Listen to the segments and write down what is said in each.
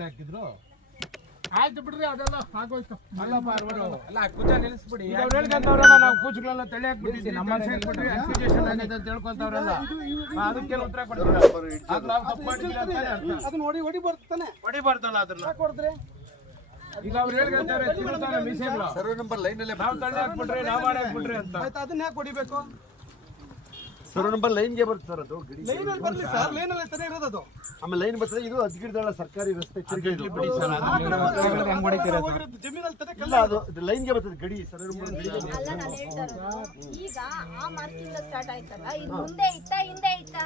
ತಳ್ಳಿ ಹಾಕಿದ್ರು. ಆಯ್ತು ಬಿಡ್ರಿ, ಅದೆಲ್ಲ ಆಗೋಯ್ತು. ಅಲ್ಲ ಕೂಜ ನಿಲ್ಲಿಸ್ಬಿಡಿ. ಹೇಳ್ಕೊಂತವ್ರಲ್ಲ, ನಾವು ಕೂಚುಗಳೆಲ್ಲ ತಳ್ಳಿ ಹಾಕ್ಬಿಟ್ಟಿದ್ವಿ, ನಮ್ಮ ಸೇರ್ಬಿಟ್ರಿ ಅಕ್ಸಿಜೇಷನ್ ಆಗೈತೆ ಅಂತ ಹೇಳ್ಕೊಂತವ್ರಲ್ಲ. ಅದಕ್ಕೆ ಉತ್ತರ ಕೊಡ್ತಾರೆ. ಅದು ನಾವು ತಪ್ಪು ಮಾಡಿದ್ರೆ ಅದನ್ನ ಹೊಡಿ ಬರ್ತಾನೆ, ಹೊಡಿಬಾರ್ದಲ್ಲ ಅದನ್ನ ಕೊಡ್ತಾರೆ. ಈಗ ಅವ್ರು ಹೇಳ್ಕೊಂತಾರೆ ಮೀಸೆಗಳು ಸರ್ವೆ ನಂಬರ್ ಲೈನ್ ಅಲ್ಲೇ ನಾವು ತಳ್ಳಿ ಹಾಕ್ಬಿಟ್ರಿ, ನಾವು ಮಾಡಿ ಹಾಕ್ಬಿಟ್ರಿ ಅಂತ. ಅದನ್ನ ಯಾಕೆ ಹೊಡಿಬೇಕು? ಸರ್ವೆ ನಂಬರ್ ಲೈನ್ಗೆ ಬರುತ್ತೆ ಸರ್, ಅದು ಗಡಿ ಲೈನ್ ಅಲ್ಲಿ ಬರ್ಲಿ ಸರ್, ಲೈನ್ ಅಲ್ಲಿ ತಾನೇ ಇರೋದು ಅದು. ಆಮೇಲೆ ಲೈನ್ ಬರ್ತದೆ. ಇದು ಅಜ್ಗಿಡದಳ ಸರ್ಕಾರಿ ರಸ್ತೆ ತಿರುಗಿ ಇದು ಬಿಡಿ ಸರ್, ಹೋಗಿರೋದು ಜಮೀನಲ್ಲಿ ತಾನೇ ಇಲ್ಲ, ಅದು ಲೈನ್ಗೆ ಬರ್ತದೆ ಗಡಿ. ಸರ್ವೆ ನಂಬರ್ ಗಡಿ ಅಲ್ಲ, ನಾನು ಹೇಳ್ತಾರದು ಈಗ ಆ ಮಾರ್ಕಿಂದ ಸ್ಟಾರ್ಟ್ ಆಯ್ತಲ್ಲ, ಇದು ಮುಂದೆ ಇತ್ತಾ ಹಿಂದೆ ಇತ್ತಾ?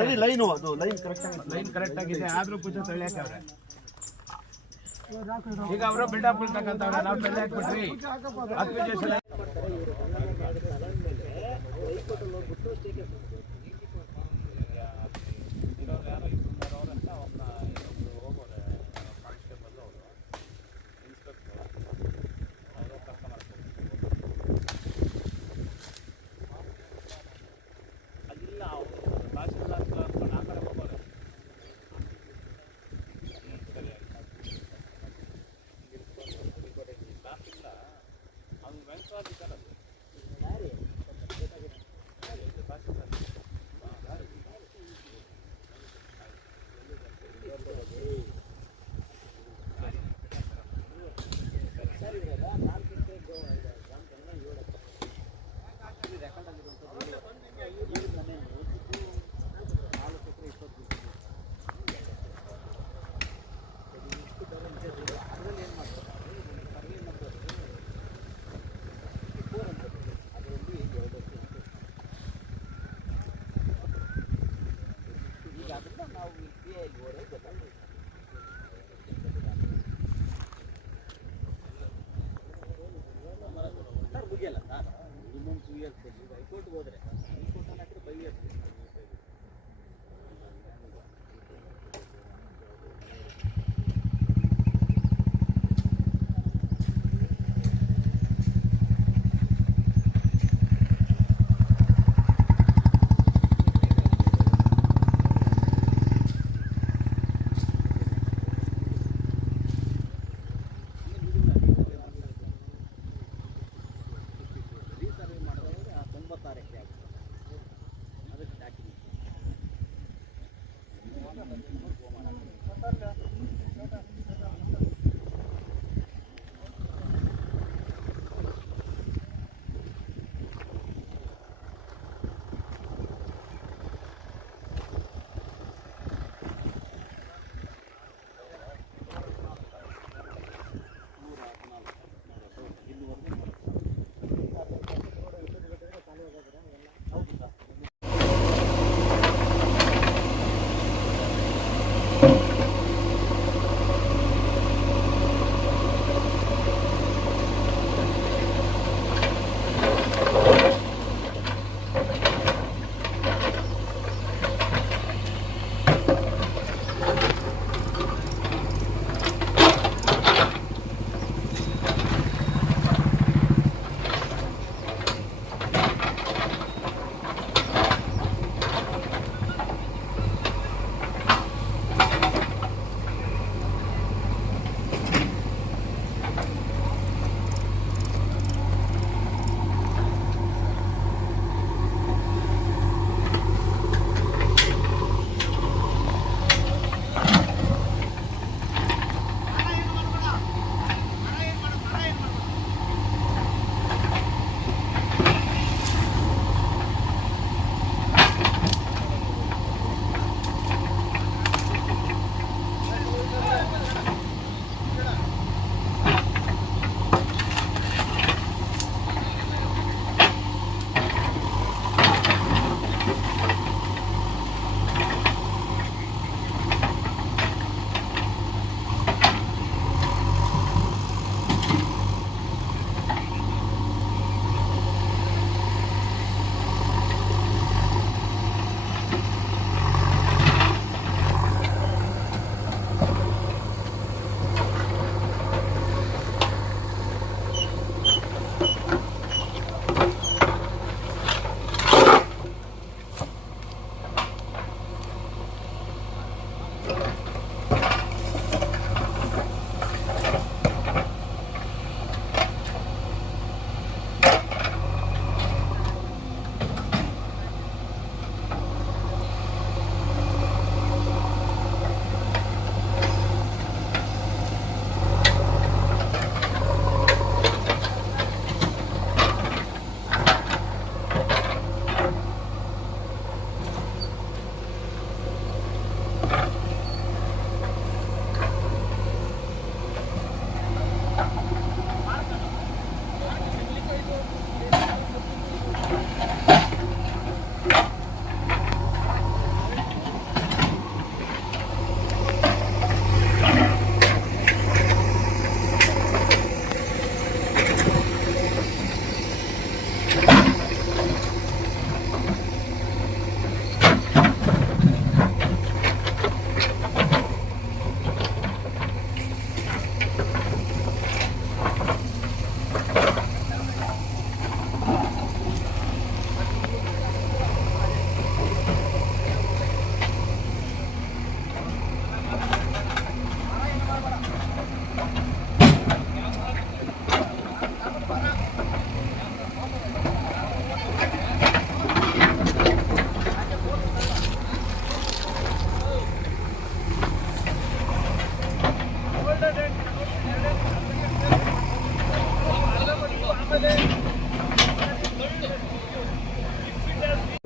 ಸರಿ, ಲೈನು ಅದು ಲೈನ್ ಕರೆಕ್ಟ್ ಆಗಿದೆ. ಲೈನ್ ಕರೆಕ್ಟ್ ಆಗಿದೆ, ಆದ್ರೂ ಕೂಚ ತಳ್ಳಿ ಹಾಕವ್ರೆ. ಈಗ ಅವರು ಬಿಲ್ಡಪ್ ತಗೊಂತವ್ರೆ, ನಾವು ತಳ್ಳಿ ಹಾಕ್ಬಿಟ್ರಿ ಅಕ್ಸಿಜೇಷನ್. ಅದಕ್ಕೆ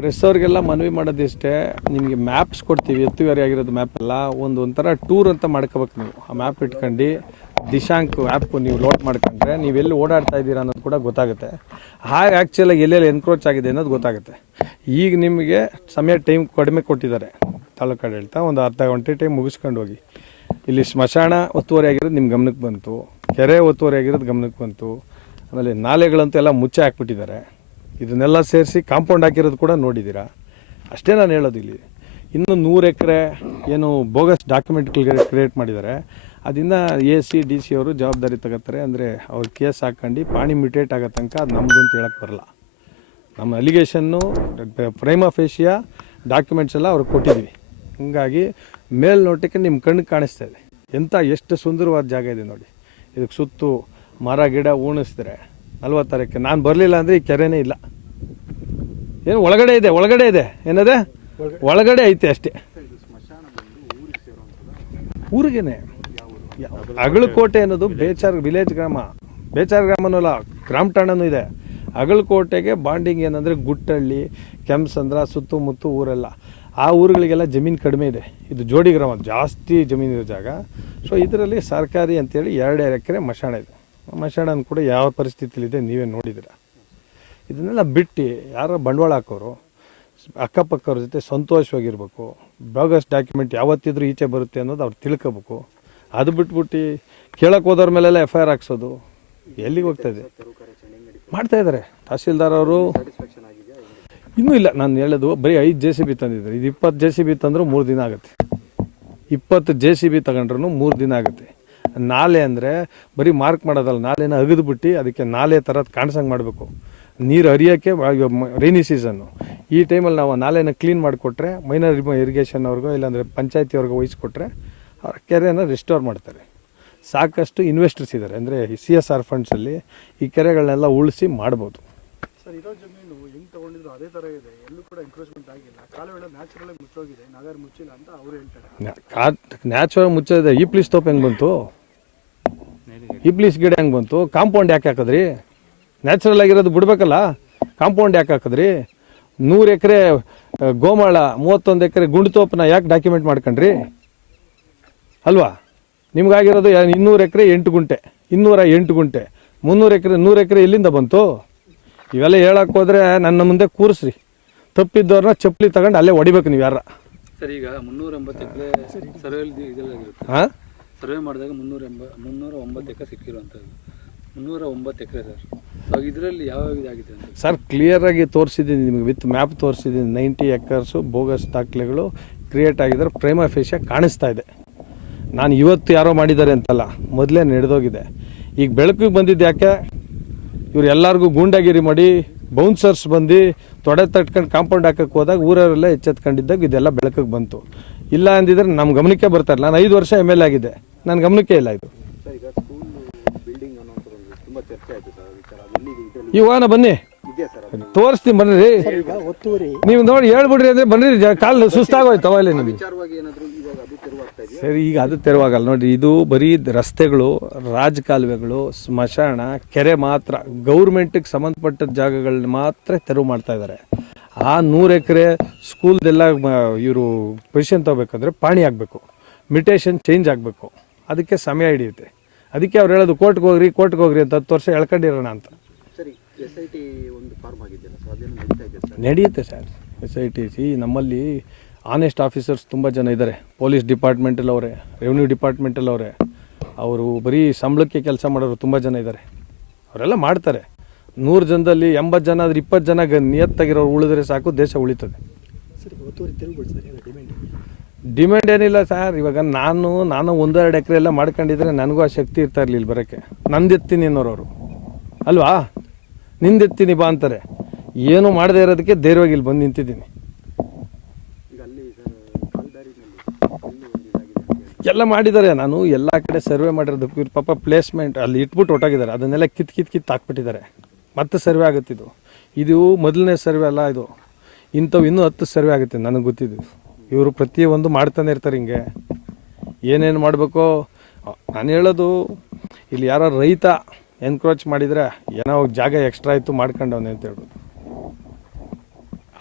ಪ್ರೆಸ್ ಅವ್ರಿಗೆಲ್ಲ ಮನವಿ ಮಾಡೋದಿಷ್ಟೇ, ನಿಮಗೆ ಮ್ಯಾಪ್ಸ್ ಕೊಡ್ತೀವಿ, ಎತ್ತುವರಿ ಆಗಿರೋದು ಮ್ಯಾಪ್ ಎಲ್ಲ ಒಂಥರ ಟೂರ್ ಅಂತ ಮಾಡ್ಕೋಬೇಕು ನೀವು. ಆ ಮ್ಯಾಪ್ ಇಟ್ಕೊಂಡು ದಿಶಾಂಕ್ ಆ್ಯಪ್ ನೀವು ಲೋಡ್ ಮಾಡ್ಕೊಂಡ್ರೆ ನೀವೆಲ್ಲಿ ಓಡಾಡ್ತಾ ಇದ್ದೀರಾ ಅನ್ನೋದು ಕೂಡ ಗೊತ್ತಾಗುತ್ತೆ. ಹಾಗೆ ಆ್ಯಕ್ಚುಲಾಗಿ ಎಲ್ಲೆಲ್ಲಿ ಎನ್ಕ್ರೋಚ್ ಆಗಿದೆ ಅನ್ನೋದು ಗೊತ್ತಾಗುತ್ತೆ. ಈಗ ನಿಮಗೆ ಸಮಯ ಟೈಮ್ ಕಡಿಮೆ ಕೊಟ್ಟಿದ್ದಾರೆ ತಾಲೂಕು ಆಡಳಿತ, ಒಂದು ಅರ್ಧ ಗಂಟೆ ಟೈಮ್ ಮುಗಿಸ್ಕೊಂಡು ಹೋಗಿ. ಇಲ್ಲಿ ಸ್ಮಶಾನ ಒತ್ತುವರಿ ಆಗಿರೋದು ನಿಮ್ಮ ಗಮನಕ್ಕೆ ಬಂತು, ಕೆರೆ ಒತ್ತುವರಿ ಆಗಿರೋದು ಗಮನಕ್ಕೆ ಬಂತು, ಆಮೇಲೆ ನಾಲೆಗಳಂತೂ ಎಲ್ಲ ಮುಚ್ಚೆ ಹಾಕ್ಬಿಟ್ಟಿದ್ದಾರೆ. ಇದನ್ನೆಲ್ಲ ಸೇರಿಸಿ ಕಾಂಪೌಂಡ್ ಹಾಕಿರೋದು ಕೂಡ ನೋಡಿದ್ದೀರಾ. ಅಷ್ಟೇ ನಾನು ಹೇಳೋದು. ಇಲ್ಲಿ ಇನ್ನು 100 ಎಕರೆ ಏನು ಬೋಗಸ್ ಡಾಕ್ಯುಮೆಂಟ್ ಕ್ರಿಯೇಟ್ ಮಾಡಿದ್ದಾರೆ, ಅದನ್ನು AC DC ಅವರು ಜವಾಬ್ದಾರಿ ತಗೋತಾರೆ. ಅಂದರೆ ಅವ್ರು ಕೇಸ್ ಹಾಕ್ಕೊಂಡು ಪಾಣಿ ಮಿಟೇಟ್ ಆಗೋ ತನಕ ಅದು ನಮ್ಮದು ಅಂತ ಹೇಳಕ್ಕೆ ಬರಲ್ಲ. ನಮ್ಮ ಅಲಿಗೇಷನ್ನು ಪ್ರೈಮಾ ಫೇಶಿಯಾ ಡಾಕ್ಯುಮೆಂಟ್ಸ್ ಎಲ್ಲ ಅವ್ರಿಗೆ ಕೊಟ್ಟಿದ್ದೀವಿ. ಹೀಗಾಗಿ ಮೇಲ್ನೋಟಕ್ಕೆ ನಿಮ್ಮ ಕಣ್ಣಿಗೆ ಕಾಣಿಸ್ತಾ ಇದೆ ಎಷ್ಟು ಸುಂದರವಾದ ಜಾಗ ಇದೆ ನೋಡಿ. ಇದಕ್ಕೆ ಸುತ್ತು ಮರ ಗಿಡ ಉಣಿಸಿದ್ರೆ 40 ನಾನು ಬರಲಿಲ್ಲ ಅಂದರೆ ಈ ಕೆರೆನೇ ಇಲ್ಲ. ಏನು ಒಳಗಡೆ ಇದೆ ಏನದೆ ಒಳಗಡೆ ಐತೆ ಅಷ್ಟೇ. ಊರಿಗೇನೆ ಅಗಳಕೋಟೆ ಅನ್ನೋದು ಬೇಚಾರ್ ವಿಲೇಜ್ ಗ್ರಾಮ, ಬೇಚಾರ್ ಗ್ರಾಮನಲ್ಲ, ಗ್ರಾಮ ಠಾಣನೂ ಇದೆ. ಅಗಳಕೋಟೆಗೆ ಬಾಂಡಿಂಗ್ ಏನಂದರೆ ಗುಟ್ಟಳ್ಳಿ, ಕೆಂಸಂದ್ರ ಸುತ್ತಮುತ್ತ ಊರೆಲ್ಲ, ಆ ಊರುಗಳಿಗೆಲ್ಲ ಜಮೀನು ಕಡಿಮೆ ಇದೆ. ಇದು ಜೋಡಿ ಗ್ರಾಮ, ಜಾಸ್ತಿ ಜಮೀನಿರೋ ಜಾಗ. ಸೊ ಇದರಲ್ಲಿ ಸರ್ಕಾರಿ ಅಂತೇಳಿ 2 ಎಕರೆ ಮಶಾಣ ಇದೆ. ಮಶಾಣನ ಕೂಡ ಯಾವ ಪರಿಸ್ಥಿತಿಲಿದೆ ನೀವೇ ನೋಡಿದ್ದೀರ. ಇದನ್ನೆಲ್ಲ ಬಿಟ್ಟು ಯಾರೋ ಬಂಡವಾಳ ಹಾಕೋರು ಅಕ್ಕಪಕ್ಕವ್ರ ಜೊತೆ ಸಂತೋಷವಾಗಿರ್ಬೇಕು. ಬೋಗಸ್ ಡಾಕ್ಯುಮೆಂಟ್ ಯಾವತ್ತಿದ್ರೂ ಈಚೆ ಬರುತ್ತೆ ಅನ್ನೋದು ಅವ್ರು ತಿಳ್ಕೋಬೇಕು. ಅದು ಬಿಟ್ಬಿಟ್ಟು ಕೇಳಕ್ಕೆ ಹೋದವ್ರ ಮೇಲೆಲ್ಲ FIR ಹಾಕ್ಸೋದು ಎಲ್ಲಿಗೆ ಹೋಗ್ತಾಯಿದೆ ಮಾಡ್ತಾಯಿದ್ದಾರೆ. ತಹಸೀಲ್ದಾರ್ ಅವರು ಇನ್ನೂ ಇಲ್ಲ. ನಾನು ಹೇಳೋದು ಬರೀ 5 JCB ತಂದಿದ್ದಾರೆ. ಇದು 20 JCB ತಂದರೂ 3 ದಿನ ಆಗುತ್ತೆ. 20 JCB ತಗೊಂಡ್ರೂ 3 ದಿನ ಆಗುತ್ತೆ. ನಾಲೆ ಅಂದರೆ ಬರೀ ಮಾರ್ಕ್ ಮಾಡೋದಲ್ಲ, ನಾಲೆನ ಅಗದ್ಬಿಟ್ಟು ಅದಕ್ಕೆ ನಾಲೆ ಥರದ್ದು ಕಾಣಿಸಂಗೆ ಮಾಡಬೇಕು. ನೀರು ಹರಿಯೋಕ್ಕೆ ರೈನಿ ಸೀಸನ್ನು, ಈ ಟೈಮಲ್ಲಿ ನಾವು ನಾಲೆನ ಕ್ಲೀನ್ ಮಾಡಿಕೊಟ್ರೆ ಮೈನರ್ ಇರಿಗೇಷನ್ ಅವ್ರಿಗೋ ಇಲ್ಲಾಂದರೆ ಪಂಚಾಯತಿಯವ್ರಿಗೋ ವಹಿಸ್ಕೊಟ್ರೆ ಅವ್ರ ಕೆರೆಯನ್ನು ರಿಸ್ಟೋರ್ ಮಾಡ್ತಾರೆ. ಸಾಕಷ್ಟು ಇನ್ವೆಸ್ಟರ್ಸ್ ಇದ್ದಾರೆ. ಅಂದರೆ CSR ಫಂಡ್ಸಲ್ಲಿ ಈ ಕೆರೆಗಳನ್ನೆಲ್ಲ ಉಳಿಸಿ ಮಾಡ್ಬೋದು. ಸರ್, ಇರೋ ಜಮೀನು ಹೆಂಗೆ ತೊಗೊಂಡಿದ್ರು ಅದೇ ಥರ ಇದೆ, ಎಲ್ಲೂ ಕೂಡ ಎಂಕ್ರೋಚ್ಮೆಂಟ್ ಆಗಿಲ್ಲ. ಕಾಲುವೆಲ್ಲ ನ್ಯಾಚುರಲ್ ಆಗಿ ಮುಚ್ಚೋಗಿದೆ, ನಾವ್ಯಾರು ಮುಚ್ಚಿಲ್ಲ ಅಂತ ಅವ್ರು ಹೇಳ್ತಾರೆ. ನ್ಯಾಚುರಲ್ ಮುಚ್ಚೋದೆ. ಈ ಪ್ಲೀಸ್ ತೋಪ್ ಹೆಂಗೆ ಬಂತು? ಈ ಪ್ಲೀಸ್ ಗಿಡ ಹೆಂಗೆ ಬಂತು? ಕಾಂಪೌಂಡ್ ಯಾಕೆ ಹಾಕಿದ್ರಿ? ನ್ಯಾಚುರಲ್ ಆಗಿರೋದು ಬಿಡ್ಬೇಕಲ್ಲ, ಕಾಂಪೌಂಡ್ ಯಾಕೆ ಹಾಕಿದ್ರಿ? 100 ಎಕರೆ ಗೋಮಾಳ, 31 ಎಕರೆ ಗುಂಡುತೋಪನ ಯಾಕೆ ಡಾಕ್ಯುಮೆಂಟ್ ಮಾಡ್ಕೊಂಡ್ರಿ ಅಲ್ವಾ? ನಿಮ್ಗಾಗಿರೋದು 200 ಎಕರೆ 8 ಗುಂಟೆ, 208 ಗುಂಟೆ, 300 ಎಕರೆ 100 ಎಕರೆ ಎಲ್ಲಿಂದ ಬಂತು? ಇವೆಲ್ಲ ಹೇಳಕ್ಕೆ ಹೋದರೆ ನನ್ನ ಮುಂದೆ ಕೂರಿಸ್ರಿ. ತಪ್ಪಿದ್ದವ್ರನ್ನ ಚಪ್ಪಲಿ ತಗೊಂಡು ಅಲ್ಲೇ ಹೊಡಿಬೇಕು ನೀವು ಯಾರ. ಸರ್, ಈಗ 380 ಎಕರೆ ಸರ್ವೆ ಇದೆಲ್ಲಾಗಿರುತ್ತೆ. ಹಾಂ, ಸರ್ವೆ ಮಾಡಿದಾಗ 309 ಎಕರೆ ಸಿಕ್ಕಿರುವಂಥದ್ದು. 309 ಎಕರೆ ಸರ್. ಸೊ ಇದರಲ್ಲಿ ಯಾವ ಇದಾಗಿದೆ ಅಂತ ಸರ್ ಕ್ಲಿಯರಾಗಿ ತೋರಿಸಿದ್ದೀನಿ ನಿಮಗೆ, ವಿತ್ ಮ್ಯಾಪ್ ತೋರಿಸಿದ್ದೀನಿ. 90 ಎಕರ್ಸು ಬೋಗಸ್ ದಾಖಲೆಗಳು ಕ್ರಿಯೇಟ್ ಆಗಿದ್ದಾರೆ. ಪ್ರೈಮಾ ಫೇಶಿಯಾ ಕಾಣಿಸ್ತಾ ಇದೆ. ನಾನು ಇವತ್ತು ಯಾರೋ ಮಾಡಿದ್ದಾರೆ ಅಂತಲ್ಲ, ಮೊದಲೇ ನಡೆದೋಗಿದೆ. ಈಗ ಬೆಳಕಿಗೆ ಬಂದಿದ್ದು ಯಾಕೆ? ಇವ್ರು ಎಲ್ಲರಿಗೂ ಗೂಂಡಾಗಿರಿ ಮಾಡಿ ಬೌನ್ಸರ್ಸ್ ಬಂದು ತೊಡೆ ತಟ್ಕೊಂಡು ಕಾಂಪೌಂಡ್ ಹಾಕಕ್ಕೆ ಹೋದಾಗ ಊರವರೆಲ್ಲ ಎಚ್ಚೆತ್ಕೊಂಡಿದ್ದಾಗ ಇದೆಲ್ಲ ಬೆಳಕಿಗೆ ಬಂತು. ಇಲ್ಲ ಅಂದಿದ್ರೆ ನಮ್ಮ ಗಮನಕ್ಕೆ ಬರ್ತಾರೆ. ನಾನು 5 ವರ್ಷ MLA ಆಗಿದ್ದೆ, ನನ್ನ ಗಮನಕ್ಕೆ ಇಲ್ಲ ಇದು. ಇವಾಗ ಬನ್ನಿ ತೋರಿಸ್ತೀನಿ ಬನ್ನಿರಿ. ನೀವು ನೋಡಿ ಹೇಳ್ಬಿಡ್ರಿ ಅಂದರೆ ಬನ್ನಿರಿ. ಕಾಲು ಸುಸ್ತಾಗೋಯ್ತು ಅವಾಗಲೇ ನಿಮಗೆ. ಸರಿ, ಈಗ ಅದು ತೆರವಾಗಲ್ಲ ನೋಡಿ. ಇದು ಬರೀ ರಸ್ತೆಗಳು, ರಾಜಕಾಲುವೆಗಳು, ಸ್ಮಶಾನ, ಕೆರೆ ಮಾತ್ರ ಗೌರ್ಮೆಂಟಿಗೆ ಸಂಬಂಧಪಟ್ಟ ಜಾಗಗಳನ್ನ ಮಾತ್ರ ತೆರವು ಮಾಡ್ತಾ ಇದ್ದಾರೆ. ಆ 100 ಎಕರೆ ಸ್ಕೂಲ್ದೆಲ್ಲ ಇವರು ಪೊಸಿಷನ್ ತಗೋಬೇಕಂದ್ರೆ ಪಾಣಿ ಆಗಬೇಕು, ಮಿಟೇಷನ್ ಚೇಂಜ್ ಆಗಬೇಕು. ಅದಕ್ಕೆ ಸಮಯ ಹಿಡಿಯುತ್ತೆ. ಅದಕ್ಕೆ ಅವ್ರು ಹೇಳೋದು ಕೋರ್ಟ್ಗೆ ಹೋಗ್ರಿ ಅಂತ 10 ವರ್ಷ ಎಳ್ಕೊಂಡಿರೋಣ ಅಂತ. ನಡೆಯುತ್ತೆ ಸರ್. SIT ನಮ್ಮಲ್ಲಿ ಆನೆಸ್ಟ್ ಆಫೀಸರ್ಸ್ ತುಂಬ ಜನ ಇದ್ದಾರೆ. ಪೊಲೀಸ್ ಡಿಪಾರ್ಟ್ಮೆಂಟಲ್ಲಿ ಅವರೇ, ರೆವಿನ್ಯೂ ಡಿಪಾರ್ಟ್ಮೆಂಟಲ್ಲಿ ಅವರೇ, ಅವರು ಬರೀ ಸಂಬಳಕ್ಕೆ ಕೆಲಸ ಮಾಡೋರು ತುಂಬ ಜನ ಇದ್ದಾರೆ. ಅವರೆಲ್ಲ ಮಾಡ್ತಾರೆ. 100 ಜನದಲ್ಲಿ 80 ಜನ ಆದ್ರೆ 20 ಜನ ನಿಯತ್ತಾಗಿರೋರು ಉಳಿದ್ರೆ ಸಾಕು, ದೇಶ ಉಳಿತದೆ. ಡಿಮ್ಯಾಂಡ್ ಏನಿಲ್ಲ ಸರ್. ಇವಾಗ ನಾನು 1-2 ಎಕರೆ ಎಲ್ಲ ಮಾಡ್ಕೊಂಡಿದ್ರೆ ನನಗೂ ಆ ಶಕ್ತಿ ಇರ್ತಾ ಇರಲಿಲ್ಲ ಬರೋಕ್ಕೆ. ನಂದೆತ್ತೀನಿ ಅನ್ನೋರವರು ಅಲ್ವಾ, ನಿಂದೆತ್ತೀನಿ ಬಾ ಅಂತಾರೆ. ಏನೂ ಮಾಡದೇ ಇರೋದಕ್ಕೆ ಧೈರ್ಯವಾಗಿ ಇಲ್ಲಿ ಬಂದು ನಿಂತಿದ್ದೀನಿ. ಎಲ್ಲ ಮಾಡಿದ್ದಾರೆ. ನಾನು ಎಲ್ಲ ಕಡೆ ಸರ್ವೆ ಮಾಡಿರೋದಕ್ಕೂ ಇವ್ರು ಪಾಪ ಪ್ಲೇಸ್ಮೆಂಟ್ ಅಲ್ಲಿ ಇಟ್ಬಿಟ್ಟು ಹೊಟ್ಟೋಗಿದ್ದಾರೆ. ಅದನ್ನೆಲ್ಲ ಕಿತ್ತು ಹಾಕ್ಬಿಟ್ಟಿದ್ದಾರೆ. ಮತ್ತೆ ಸರ್ವೆ ಆಗುತ್ತಿದ್ದು. ಇದು ಮೊದಲನೇ ಸರ್ವೆ ಅಲ್ಲ, ಇದು ಇಂಥವು ಇನ್ನೂ 10 ಸರ್ವೆ ಆಗುತ್ತೆ ನನಗೆ ಗೊತ್ತಿದ್ದು. ಇವರು ಪ್ರತಿಯೊಂದು ಮಾಡ್ತಾನೆ ಇರ್ತಾರೆ. ಹಿಂಗೆ ಏನೇನು ಮಾಡಬೇಕೋ ನಾನು ಹೇಳೋದು. ಇಲ್ಲಿ ಯಾರೋ ರೈತ ಎನ್ಕ್ರೋಚ್ ಮಾಡಿದರೆ ಏನೋ ಜಾಗ ಎಕ್ಸ್ಟ್ರಾ ಆಯಿತು ಮಾಡ್ಕೊಂಡವನೆ ಅಂತ ಹೇಳ್ಬೋದು.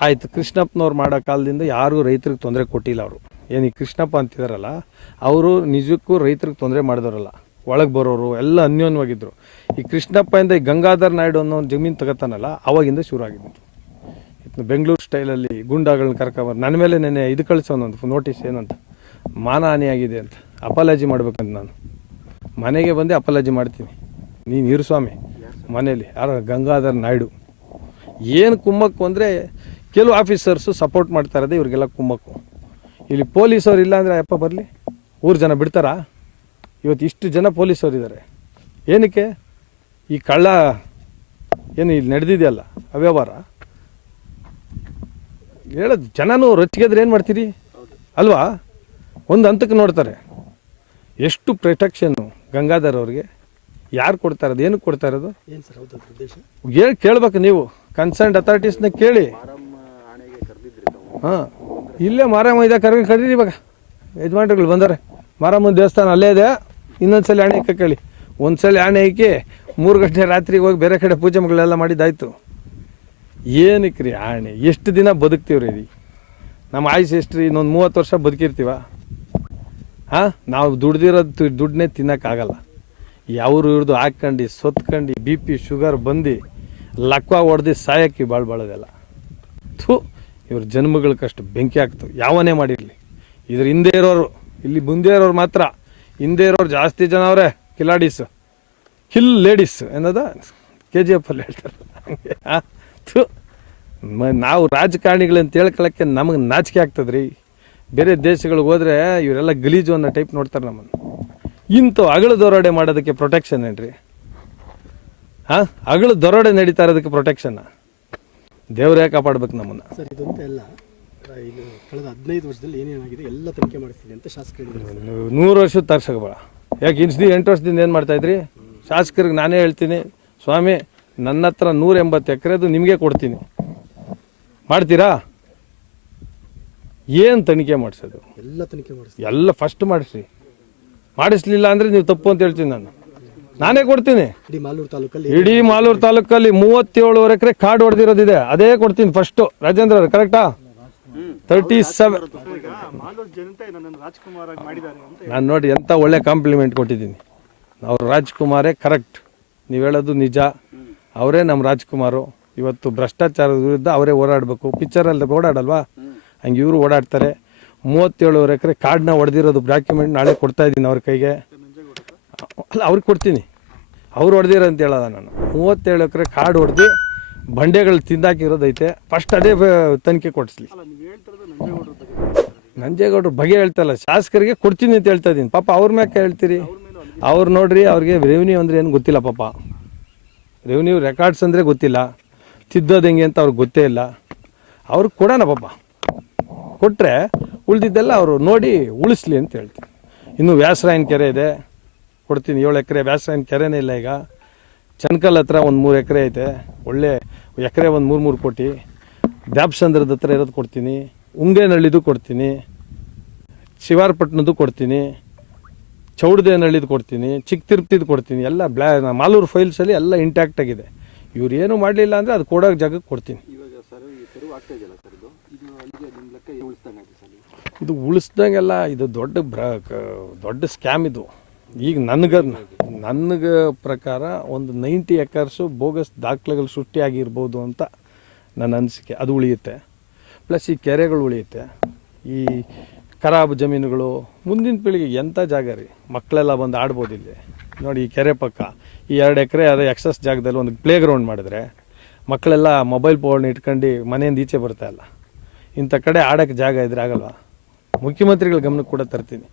ಆಯಿತು, ಕೃಷ್ಣಪ್ಪನವ್ರು ಮಾಡೋ ಕಾಲದಿಂದ ಯಾರಿಗೂ ರೈತರಿಗೆ ತೊಂದರೆ ಕೊಟ್ಟಿಲ್ಲ ಅವರು. ಏನು ಈ ಕೃಷ್ಣಪ್ಪ ಅಂತಿದಾರಲ್ಲ, ಅವರು ನಿಜಕ್ಕೂ ರೈತರಿಗೆ ತೊಂದರೆ ಮಾಡಿದವರಲ್ಲ, ಒಳಗೆ ಬರೋರು ಎಲ್ಲ ಅನ್ಯೋನ್ಯವಾಗಿದ್ದರು. ಈ ಕೃಷ್ಣಪ್ಪಯಿಂದ ಈ ಗಂಗಾಧರ್ ನಾಯ್ಡು ಅನ್ನೋ ಒಂದು ಜಮೀನು ತಗೋತಾನಲ್ಲ, ಅವಾಗಿಂದ ಶುರು ಆಗಿದ್ದು. ಇನ್ನು ಬೆಂಗಳೂರು ಸ್ಟೈಲಲ್ಲಿ ಗುಂಡಾಗಳನ್ನ ಕರ್ಕೊಂಬರು. ನನ್ನ ಮೇಲೆ ನೆನೆ ಇದು ಕಳಿಸೋನೊಂದು ನೋಟಿಸ್, ಏನಂತ ಮಾನಹಾನಿಯಾಗಿದೆ ಅಂತ ಅಪಾಲಜಿ ಮಾಡ್ಬೇಕಂತ. ನಾನು ಮನೆಗೆ ಬಂದು ಅಪಾಲಜಿ ಮಾಡ್ತೀನಿ. ನೀನು ಇರುಸ್ವಾಮಿ ಮನೇಲಿ ಯಾರು ಗಂಗಾಧರ್ ನಾಯ್ಡು. ಏನು ಕುಮ್ಮಕ್ಕು ಅಂದರೆ ಕೆಲವು ಆಫೀಸರ್ಸು ಸಪೋರ್ಟ್ ಮಾಡ್ತಾ ಇರೋದೇ ಇವ್ರಿಗೆಲ್ಲ ಕುಮ್ಮಕ್ಕು. ಇಲ್ಲಿ ಪೊಲೀಸವ್ರು ಇಲ್ಲ ಅಂದರೆ ಅಪ್ಪ ಬರಲಿ, ಊರು ಜನ ಬಿಡ್ತಾರಾ? ಇವತ್ತು ಇಷ್ಟು ಜನ ಪೊಲೀಸವ್ರು ಇದ್ದಾರೆ. ಏನಕ್ಕೆ? ಈ ಕಳ್ಳ ಏನು ಇಲ್ಲಿ ನಡೆದಿದೆಯಲ್ಲ ಅವ್ಯವಹಾರ ಹೇಳೋದು. ಜನನೂ ರೊಚ್ಚಿಗೆದ್ರೆ ಏನು ಮಾಡ್ತೀರಿ ಅಲ್ವಾ? ಒಂದು ಹಂತಕ್ಕೆ ನೋಡ್ತಾರೆ. ಎಷ್ಟು ಪ್ರೊಟೆಕ್ಷನ್ನು ಗಂಗಾಧರ್ ಅವ್ರಿಗೆ ಯಾರು ಕೊಡ್ತಾ ಇರೋದು? ಏನಕ್ಕೆ ಕೊಡ್ತಾ ಇರೋದು? ಹೇಳಿ ಕೇಳ್ಬೇಕು ನೀವು, ಕನ್ಸರ್ನ್ಡ್ ಅಥಾರಿಟೀಸ್ನ ಕೇಳಿ. ಹಾಂ, ಇಲ್ಲೇ ಮಾರಮ್ಮ ಇದೆ, ಕರೀರಿ ಇವಾಗ ಯಜಮಾನ್ರುಗಳು ಬಂದರೆ. ಮಾರಮ್ಮನ ದೇವಸ್ಥಾನ ಅಲ್ಲೇ ಇದೆ. ಇನ್ನೊಂದ್ಸಲ ಆಣೆ ಇಕ್ಕ ಕೇಳಿ. ಒಂದ್ಸಲ ಆಣೆ ಇಕ್ಕಿ 3 ಗಂಟೆ ರಾತ್ರಿಗೆ ಹೋಗಿ ಬೇರೆ ಕಡೆ ಪೂಜೆ ಮಗಳೆಲ್ಲ ಮಾಡಿದ್ದಾಯ್ತು. ಏನಕ್ಕೆ ರೀ ಆಣೆ? ಎಷ್ಟು ದಿನ ಬದುಕ್ತೀವ್ರಿ? ನಮ್ಮ ಆಯುಷ್ ಎಷ್ಟು ರೀ? ಇನ್ನೊಂದು 30 ವರ್ಷ ಬದುಕಿರ್ತೀವ? ಹಾಂ, ನಾವು ದುಡ್ದಿರೋದು ದುಡ್ಡನ್ನೇ ತಿನ್ನೋಕ್ಕಾಗಲ್ಲ. ಯಾವ್ರು ಇವ್ರದ್ದು ಹಾಕ್ಕೊಂಡು ಸೊತ್ಕೊಂಡು BP ಶುಗರ್ ಬಂದು ಲಕ್ವ ಹೊಡೆದು ಸಾಯಕ್ಕೆ ಬಾಳೋದೆಲ್ಲ. ಥೂ, ಇವ್ರ ಜನ್ಮಗಳಕ್ಕಷ್ಟು ಬೆಂಕಿ ಆಗ್ತವೆ ಯಾವನೇ ಮಾಡಿರಲಿ. ಇದ್ರ ಹಿಂದೆ ಇರೋರು, ಇಲ್ಲಿ ಮುಂದೆ ಇರೋರು ಮಾತ್ರ. ಹಿಂದೆ ಇರೋರು ಜಾಸ್ತಿ ಜನ ಅವರೇ ಕಿಲಾಡೀಸ್, ಕಿಲ್ ಲೇಡೀಸ್ ಏನದ KGF ಅಲ್ಲಿ ಹೇಳ್ತಾರೆ ಹಂಗೆ. ಥೂ, ನಾವು ರಾಜಕಾರಣಿಗಳಂತ ಹೇಳ್ಕೊಳಕ್ಕೆ ನಮಗೆ ನಾಚಿಕೆ ಆಗ್ತದ್ರಿ. ಬೇರೆ ದೇಶಗಳಿಗೆ ಹೋದರೆ ಇವರೆಲ್ಲ ಗಲೀಜು ಅನ್ನೋ ಟೈಪ್ ನೋಡ್ತಾರೆ ನಮ್ಮನ್ನು. ಇಂಥ ಅಗಳು ದರೋಡೆ ಮಾಡೋದಕ್ಕೆ ಪ್ರೊಟೆಕ್ಷನ್ ಏನ್ರಿ? ಹಾಂ, ಅಗಳು ದರೋಡೆ ನಡೀತಾ ಇರೋದಕ್ಕೆ ಪ್ರೊಟೆಕ್ಷನ್ನ? ದೇವರೇ ಕಾಪಾಡ್ಬೇಕು ನಮ್ಮನ್ನು. ಸರ್, ಇದಂತೆ ಎಲ್ಲ ಇದು ಕಳೆದ 15 ವರ್ಷದಲ್ಲಿ ಏನೇನಾಗಿದೆ ಎಲ್ಲ ತನಿಖೆ ಮಾಡಿಸ್ತೀನಿ ಅಂತ ಶಾಸಕರು 100 ವರ್ಷದ ತರ್ಸಕಬೇಡ. ಯಾಕೆ 8 ವರ್ಷದಿಂದ ಏನು ಮಾಡ್ತಾಯಿದ್ರಿ? ಶಾಸಕರಿಗೆ ನಾನೇ ಹೇಳ್ತೀನಿ, ಸ್ವಾಮಿ ನನ್ನ ಹತ್ರ 180 ಎಕರೆದು ನಿಮಗೆ ಕೊಡ್ತೀನಿ, ಮಾಡ್ತೀರಾ? ಏನು ತನಿಖೆ ಮಾಡಿಸೋದು? ಎಲ್ಲ ತನಿಖೆ ಮಾಡಿಸ್ತೀನಿ. ಎಲ್ಲ ಫಸ್ಟ್ ಮಾಡಿಸ್ರಿ. ಮಾಡಿಸ್ಲಿಲ್ಲ ಅಂದರೆ ನೀವು ತಪ್ಪು ಅಂತ ಹೇಳ್ತೀನಿ. ನಾನೇ ಕೊಡ್ತೀನಿ. ಇಡೀ ಮಾಲೂರು ತಾಲೂಕಲ್ಲಿ 37 ಎಕರೆ ಕಾಡು ಹೊಡೆದಿರೋದಿದೆ, ಅದೇ ಕೊಡ್ತೀನಿ ಫಸ್ಟು. ರಾಜೇಂದ್ರ ಅವ್ರು ಕರೆಕ್ಟಾ? 37. ನಾನು ನೋಡಿ ಎಂಥ ಒಳ್ಳೆ ಕಾಂಪ್ಲಿಮೆಂಟ್ ಕೊಟ್ಟಿದ್ದೀನಿ. ಅವ್ರು ರಾಜ್ಕುಮಾರೇ ಕರೆಕ್ಟ್. ನೀವು ಹೇಳೋದು ನಿಜ. ಅವರೇ ನಮ್ಮ ರಾಜ್ಕುಮಾರು. ಇವತ್ತು ಭ್ರಷ್ಟಾಚಾರದ ವಿರುದ್ಧ ಅವರೇ ಓಡಾಡಬೇಕು. ಪಿಕ್ಚರಲ್ಲಿ ಓಡಾಡಲ್ವಾ, ಹಂಗೆ ಇವರು ಓಡಾಡ್ತಾರೆ. 37 ಎಕರೆ ಕಾಡನ್ನ ಹೊಡೆದಿರೋದು ಡಾಕ್ಯುಮೆಂಟ್ ನಾಳೆ ಕೊಡ್ತಾ ಇದ್ದೀನಿ ಅವ್ರ ಕೈಗೆ. ಅಲ್ಲ, ಅವ್ರಿಗೆ ಕೊಡ್ತೀನಿ. ಅವ್ರು ಹೊಡೆದಿರೋ ಅಂತ ಹೇಳೋದ ನಾನು. 37 ಎಕರೆ ಕಾಡು ಹೊಡೆದು ಬಂಡೆಗಳು ತಿಂದಾಕಿರೋದೈತೆ. ಫಸ್ಟ್ ಅದೇ ತನಿಖೆ ಕೊಡಿಸ್ಲಿ. ನಂಜೇಗೌಡರು ಬಗ್ಗೆ ಹೇಳ್ತಾರಲ್ಲ, ಶಾಸಕರಿಗೆ ಕೊಡ್ತೀನಿ ಅಂತ ಹೇಳ್ತಾ ಇದ್ದೀನಿ. ಪಾಪ ಅವ್ರ ಮ್ಯಾಕೆ ಹೇಳ್ತೀರಿ? ಅವ್ರು ನೋಡ್ರಿ, ಅವ್ರಿಗೆ ರೆವಿನ್ಯೂ ಅಂದರೆ ಏನು ಗೊತ್ತಿಲ್ಲ ಪಾಪ. ರೆವಿನ್ಯೂ ರೆಕಾರ್ಡ್ಸ್ ಅಂದರೆ ಗೊತ್ತಿಲ್ಲ, ತಿದ್ದೋದು ಹೆಂಗೆ ಅಂತ ಅವ್ರಿಗೆ ಗೊತ್ತೇ ಇಲ್ಲ. ಅವ್ರಿಗೆ ಕೊಡೋಣ ಪಾಪ. ಕೊಟ್ಟರೆ ಉಳಿದಿದ್ದೆಲ್ಲ ಅವರು ನೋಡಿ ಉಳಿಸ್ಲಿ ಅಂತ ಹೇಳ್ತೀನಿ. ಇನ್ನು ವ್ಯಾಸರಾಯನ ಕೆರೆ ಇದೆ, ಕೊಡ್ತೀನಿ 7 ಎಕರೆ. ವ್ಯಾಸರಾಯನ ಕೆರೆನೇ ಇಲ್ಲ ಈಗ. ಚನ್ಕಲ್ ಹತ್ರ ಒಂದು 3 ಎಕರೆ ಐತೆ, ಒಳ್ಳೆ ಎಕರೆ ಒಂದು 3 ಕೋಟಿ. ದ್ಯಾಪ್ಸಂದ್ರದ ಹತ್ರ ಇರೋದು ಕೊಡ್ತೀನಿ. ಉಂಗೇನಹಳ್ಳಿದು ಕೊಡ್ತೀನಿ, ಶಿವಾರಪಟ್ಟಣದ್ದು ಕೊಡ್ತೀನಿ, ಚೌಡದೇನಹಳ್ಳಿದು ಕೊಡ್ತೀನಿ, ಚಿಕ್ಕ ತಿರುಪತಿದು ಕೊಡ್ತೀನಿ. ಎಲ್ಲ ಮಾಲೂರು ಫೈಲ್ಸಲ್ಲಿ ಎಲ್ಲ ಇಂಟ್ಯಾಕ್ಟ್ ಆಗಿದೆ. ಇವ್ರು ಏನು ಮಾಡಲಿಲ್ಲ ಅಂದರೆ ಅದು ಕೊಡೋ ಜಾಗಕ್ಕೆ ಕೊಡ್ತೀನಿ. ಇದು ಉಳಿಸ್ದಂಗೆಲ್ಲ ಇದು ದೊಡ್ಡ ಸ್ಕ್ಯಾಮ್ ಇದು. ಈಗ ನನಗೆ ಪ್ರಕಾರ ಒಂದು 90 ಎಕರ್ಸು ಬೋಗಸ್ ದಾಖಲೆಗಳು ಸೃಷ್ಟಿಯಾಗಿರ್ಬೋದು ಅಂತ ನನ್ನ ಅನಿಸಿಕೆ. ಅದು ಉಳಿಯುತ್ತೆ. ಪ್ಲಸ್ ಈ ಕೆರೆಗಳು ಉಳಿಯುತ್ತೆ. ಈ ಖರಾಬ್ ಜಮೀನುಗಳು ಮುಂದಿನ ಪೀಳಿಗೆಗೆ ಎಂಥ ಜಾಗ ರೀ. ಮಕ್ಕಳೆಲ್ಲ ಬಂದು ಆಡ್ಬೋದು ಇಲ್ಲಿ ನೋಡಿ. ಈ ಕೆರೆ ಪಕ್ಕ ಈ 2 ಎಕರೆ ಅದೇ ಎಕ್ಸಸ್ ಜಾಗದಲ್ಲಿ ಒಂದು ಪ್ಲೇ ಗ್ರೌಂಡ್ ಮಾಡಿದ್ರೆ ಮಕ್ಕಳೆಲ್ಲ ಮೊಬೈಲ್ ಫೋನ್ ಇಟ್ಕೊಂಡು ಮನೆಯಿಂದ ಈಚೆ ಬರ್ತಾಯಿಲ್ಲ. ಇಂಥ ಕಡೆ ಆಡೋಕ್ಕೆ ಜಾಗ ಇದ್ರೆ ಆಗಲ್ವಾ? ಮುಖ್ಯಮಂತ್ರಿಗಳ ಗಮನಕ್ಕೆ ಕೂಡ ತರ್ತೀನಿ.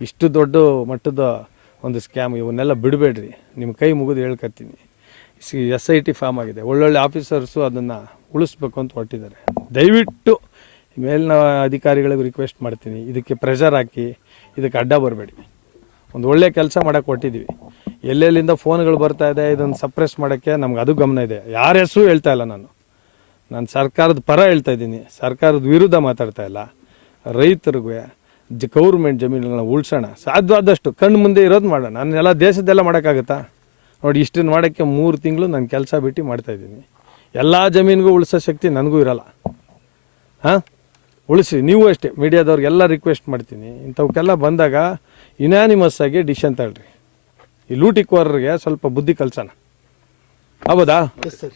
ಇಷ್ಟು ದೊಡ್ಡ ಮಟ್ಟದ ಒಂದು ಸ್ಕ್ಯಾಮ್, ಇವನ್ನೆಲ್ಲ ಬಿಡಬೇಡ್ರಿ. ನಿಮ್ಮ ಕೈ ಮುಗಿದು ಹೇಳ್ಕೊತೀನಿ. SIT ಫಾರ್ಮ್ ಆಗಿದೆ, ಒಳ್ಳೊಳ್ಳೆ ಆಫೀಸರ್ಸು ಅದನ್ನು ಉಳಿಸ್ಬೇಕು ಅಂತ ಹೊರಟಿದ್ದಾರೆ. ದಯವಿಟ್ಟು ಮೇಲಿನ ಅಧಿಕಾರಿಗಳಿಗೆ ರಿಕ್ವೆಸ್ಟ್ ಮಾಡ್ತೀನಿ, ಇದಕ್ಕೆ ಪ್ರೆಷರ್ ಹಾಕಿ ಇದಕ್ಕೆ ಅಡ್ಡ ಬರಬೇಡಿ. ಒಂದು ಒಳ್ಳೆ ಕೆಲಸ ಮಾಡೋಕ್ಕೆ ಹೊರಟಿದ್ದೀವಿ. ಎಲ್ಲೆಲ್ಲಿಂದ ಫೋನ್ಗಳು ಬರ್ತಾ ಇದೆ, ಇದನ್ನು ಸಪ್ರೆಸ್ ಮಾಡೋಕ್ಕೆ ನಮ್ಗೆ ಅದು ಗಮನ ಇದೆ. ಯಾರ ಹೆಸರು ಹೇಳ್ತಾ ಇಲ್ಲ ನಾನು ಸರ್ಕಾರದ ಪರ ಹೇಳ್ತಾ ಇದ್ದೀನಿ, ಸರ್ಕಾರದ ವಿರುದ್ಧ ಮಾತಾಡ್ತಾ ಇಲ್ಲ. ರೈತರಿಗೆ ಗೌರ್ಮೆಂಟ್ ಜಮೀನುಗಳನ್ನ ಉಳಿಸೋಣ, ಸಾಧ್ಯವಾದಷ್ಟು ಕಣ್ಣು ಮುಂದೆ ಇರೋದು ಮಾಡೋಣ. ನಾನೆಲ್ಲ ದೇಶದ್ದೆಲ್ಲ ಮಾಡೋಕ್ಕಾಗತ್ತಾ? ನೋಡಿ, ಇಷ್ಟನ್ನು ಮಾಡೋಕ್ಕೆ 3 ತಿಂಗಳು ನಾನು ಕೆಲಸ ಬಿಟ್ಟು ಮಾಡ್ತಾಯಿದ್ದೀನಿ. ಎಲ್ಲ ಜಮೀನಿಗೂ ಉಳಿಸೋ ಶಕ್ತಿ ನನಗೂ ಇರಲ್ಲ. ಹಾಂ, ಉಳಿಸಿ. ನೀವು ಅಷ್ಟೇ ಮೀಡಿಯಾದವ್ರಿಗೆಲ್ಲ ರಿಕ್ವೆಸ್ಟ್ ಮಾಡ್ತೀನಿ, ಇಂಥವಕ್ಕೆಲ್ಲ ಬಂದಾಗ ಯುನಾನಿಮಸ್ ಆಗಿ ಡಿಸಿಷನ್ ತಗೊಳ್ರಿ. ಈ ಲೂಟಿಕೋರರಿಗೆ ಸ್ವಲ್ಪ ಬುದ್ಧಿ ಕಲ್ಸೋಣ. ಹೌದಾ? Yes sir.